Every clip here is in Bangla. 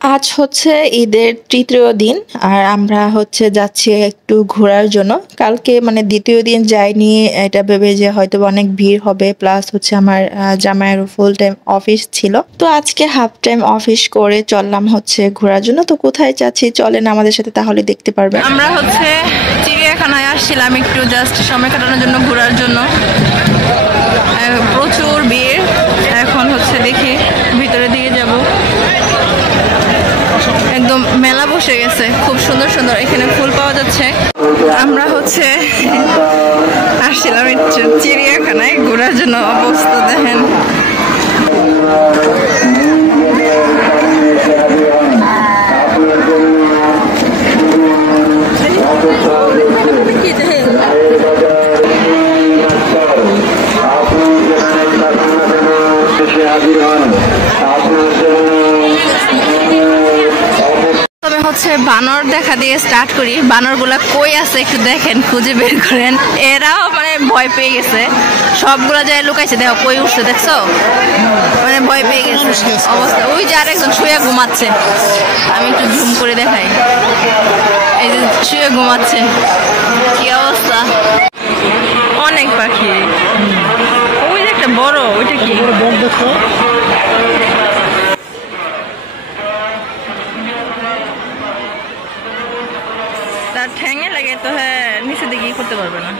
আজ হচ্ছে ঈদের তৃতীয় দিন আর আমরা হচ্ছে যাচ্ছি একটু ঘোরার জন্য। কালকে মানে দ্বিতীয় দিন যাইনি, এটা ভেবে যে হয়তো অনেক ভিড় হবে, প্লাস হচ্ছে আমার জামাইয়ের ফুল টাইম অফিস ছিল, তো আজকে হাফ টাইম অফিস করে চললাম হচ্ছে ঘোরার জন্য। তো কোথায় যাচ্ছি চলেন আমাদের সাথে, তাহলে দেখতে পারবেন। আমরা হচ্ছে চিড়িয়াখানায় আসছিলাম একটু জাস্ট সময় কাটানোর জন্য, ঘোরার জন্য। প্রচুর ভিড়, এখন হচ্ছে দেখি ভিতরে দিকে যাব। একদম মেলা বসে গেছে, খুব সুন্দর সুন্দর এখানে ফুল পাওয়া যাচ্ছে। আমরা হচ্ছে আসছিলাম একটু চিড়িয়াখানায় ঘোরার জন্য, অবস্থা দেখেন। হচ্ছে বানর দেখা দিয়ে স্টার্ট করি। বানরগুলা কই আছে একটু দেখেন, খুঁজে বের করেন। এরাও মানে ভয় পেয়ে গেছে, সবগুলা যায় লুকাইছে। দেখো কই উঠছে, দেখছো? মানে ভয় পেয়ে গেছে অবস্থা। ওই যে আরেকজন শুয়ে ঘুমাচ্ছে, আমি একটু জুম করে দেখাই। এই যে শুয়ে ঘুমাচ্ছে, কি অবস্থা। অনেক পাখি, ওই যে একটা বড়, ওইটা কি? তার ঠ্যাঙে লাগে তো, হ্যাঁ নিচে দিকে করতে পারবে না।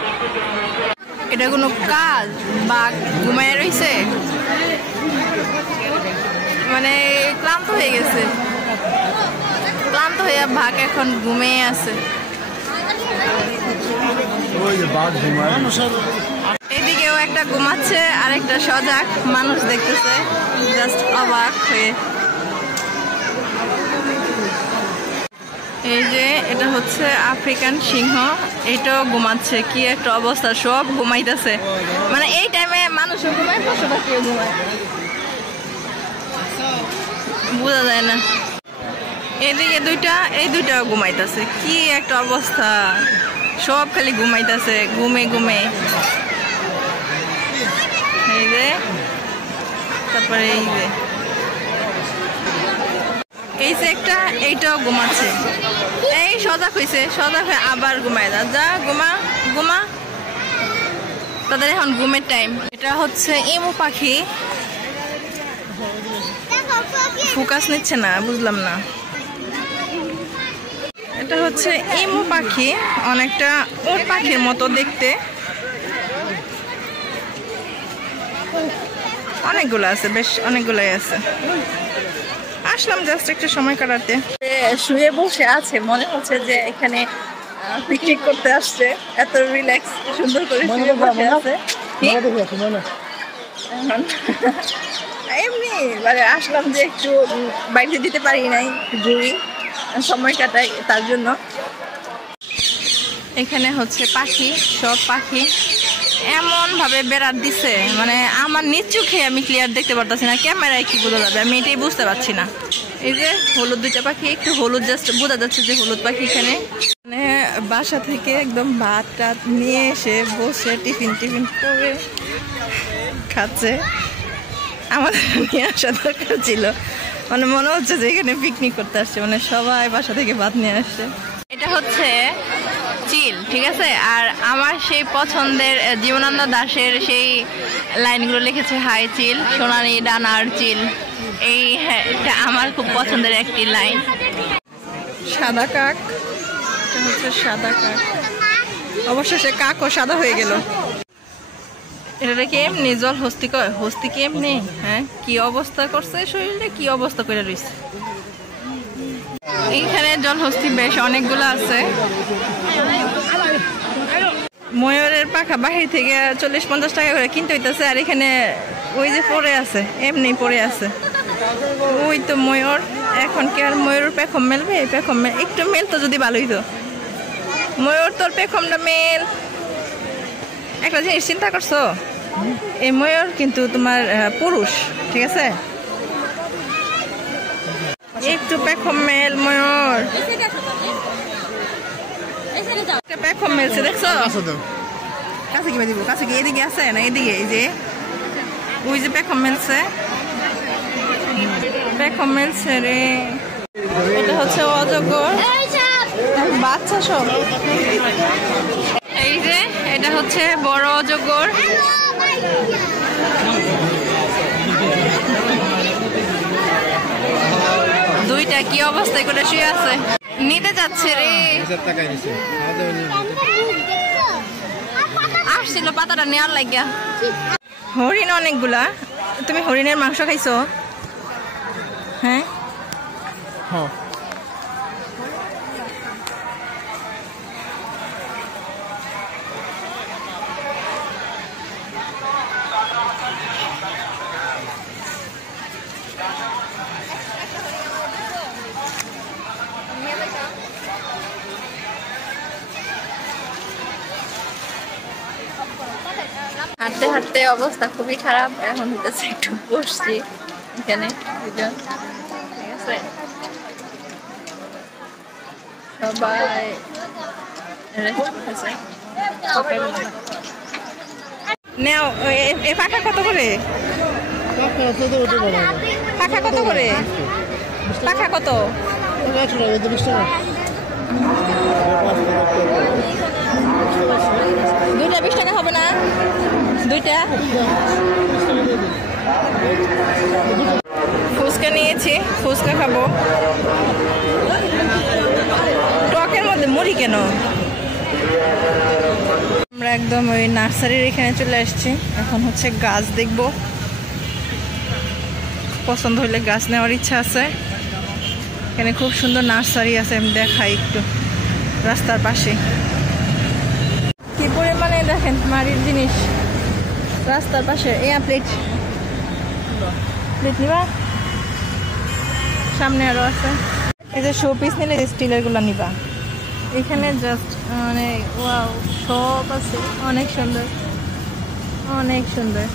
এটা কোনো কাজ? বাঘ ঘুমায় রয়েছে, মানে ক্লান্ত হয়ে গেছে, ক্লান্ত হয়ে বাঘ এখন ঘুমিয়ে আছে। এদিকেও একটা ঘুমাচ্ছে, আরেকটা সজাগ মানুষ দেখতেছে, জাস্ট অবাক হয়ে। এই যে এটা হচ্ছে আফ্রিকান সিংহ, এটাও ঘুমাচ্ছে। কি একটা অবস্থা, সব ঘুমাইতেছে। মানে এই টাইমে মানুষও ঘুমায়, পশু পাখিও ঘুমায়, বোঝা যায় না। এদিকে দুইটা, এই দুইটাও ঘুমাইতেছে। কি একটা অবস্থা, সব খালি ঘুমাইতেছে, ঘুমে ঘুমে। এই যে তারপরে এই যে একটা, এইটাও ঘুমাচ্ছে। এই সজাগ হয়েছে, সজাগ হয়ে আবার ঘুমায় না। যা ঘুমা ঘুমা, তাদের এখন ঘুমের টাইম। এটা হচ্ছে ইমু পাখি, ফোকাস নিচ্ছে না, বুঝলাম না। এটা হচ্ছে ইমু পাখি, অনেকটা ওট পাখির মতো দেখতে। অনেকগুলো আছে, বেশ অনেকগুলাই আছে। আসলাম জাস্ট একটু সময় কাটাতে। শুয়ে বসে আছে, মনে হচ্ছে যে এখানে পিকনিক করতে আসছে। এত রিল্যাক্স, সুন্দর করে শুয়ে বসে আছে। এমনি মানে আসলাম যে একটু বাইরে দিতে পারি নাই, ঘুরি, সময় কাটাই, তার জন্য। এখানে হচ্ছে পাখি, সব পাখি এমন ভাবে বেড়াত দিছে, মানে আমার নিজ চোখে আমি ক্লিয়ার দেখতে পারতেছি না, ক্যামেরায় কি বোঝা যাবে আমি এটাই বুঝতে পারছি না। এই যে হলুদ দুইটা পাখি, একটু হলুদ জাস্ট বোঝা যাচ্ছে যে হলুদ পাখি। এখানে মানে বাসা থেকে একদম ভাত টাত নিয়ে এসে বসে টিফিন করে খাচ্ছে। আমাদের নিয়ে আসা দরকার ছিল, মানে মনে হচ্ছে যে এখানে পিকনিক করতে আসছে, মানে সবাই বাসা থেকে ভাত নিয়ে আসছে। এটা হচ্ছে চিল, ঠিক আছে। আর আমার সেই পছন্দের জীবনানন্দ দাশের সেই লাইনগুলো লিখেছে, হাই চিল সোনালি ডানার চিল। এই হ্যাঁ, এটা আমার খুব পছন্দের একটি লাইন। সাদা কাক, এটা হচ্ছে সাদা কাক। অবশেষে কাকও সাদা হয়ে গেল। এটা কি এমনি জল হস্তি কয়? হস্তি কি এমনি? হ্যাঁ, কি অবস্থা করছে শরীরে, কি অবস্থা করে রয়েছে। এইখানে জলহস্তি বেশ অনেকগুলো আছে। ময়ূরের পাখা বাহির থেকে 40-50 টাকা করে কিনতে হইতেছে, আর এখানে ওই যে পড়ে আছে, এমনি পড়ে আছে। ওই তো ময়ূর, এখন কি আর ময়ূরের পেখম মেলবে? পেখম একটু মেল তো যদি ভালোই তো। ময়ূর তোর পেখমটা মেল। একটা জিনিস চিন্তা করছো, এই ময়ূর কিন্তু তোমার পুরুষ, ঠিক আছে? একটু পেখম মেল ময়ূর, পেখম মেলছে, দেখছো? কাছে কি দিব? কাছে কি এদিকে আছে না এদিকে? এই যে ওই যে পেখম মেলছে রে। হচ্ছে অজগর বাচ্চা সব। এই যে এটা হচ্ছে বড় অজগর। দুইটা কি অবস্থায় করে শুয়ে আছে, নিতে যাচ্ছে রে। আসছিল পাতাটা নেওয়ার লাগিয়া। হরিণ অনেকগুলা। তুমি হরিণের মাংস খাইছো? হ্যাঁ হাঁটতে হাঁটতে অবস্থা খুবই খারাপ। এখন হতেছে একটু বসছি এখানে দুজন, ঠিক আছে? সবাই নেও। এ পাখা কত করে? পাখা কত করে? পাখা কত? দুইটা 20 টাকা হবে না? দুইটা ফুচকা নিয়েছি, ফুচকা খাবো। টকের মধ্যে মুড়ি কেন? আমরা একদম ওই নার্সারির এখানে চলে আসছি। এখন হচ্ছে গাছ দেখবো, পছন্দ হইলে গাছ নেওয়ার ইচ্ছা আছে। এখানে খুব সুন্দর নার্সারি আছে, আমি দেখাই একটু। রাস্তার পাশে কি পরিমাণে দেখেন মাটির জিনিস রাস্তার পাশে। প্লেট প্লেট নিবা, সামনে আরো আছে। এই যে শো পিস নিলে স্টিলের গুলা নিবা। এখানে জাস্ট মানে ওয়াও, সব আছে, অনেক সুন্দর অনেক সুন্দর।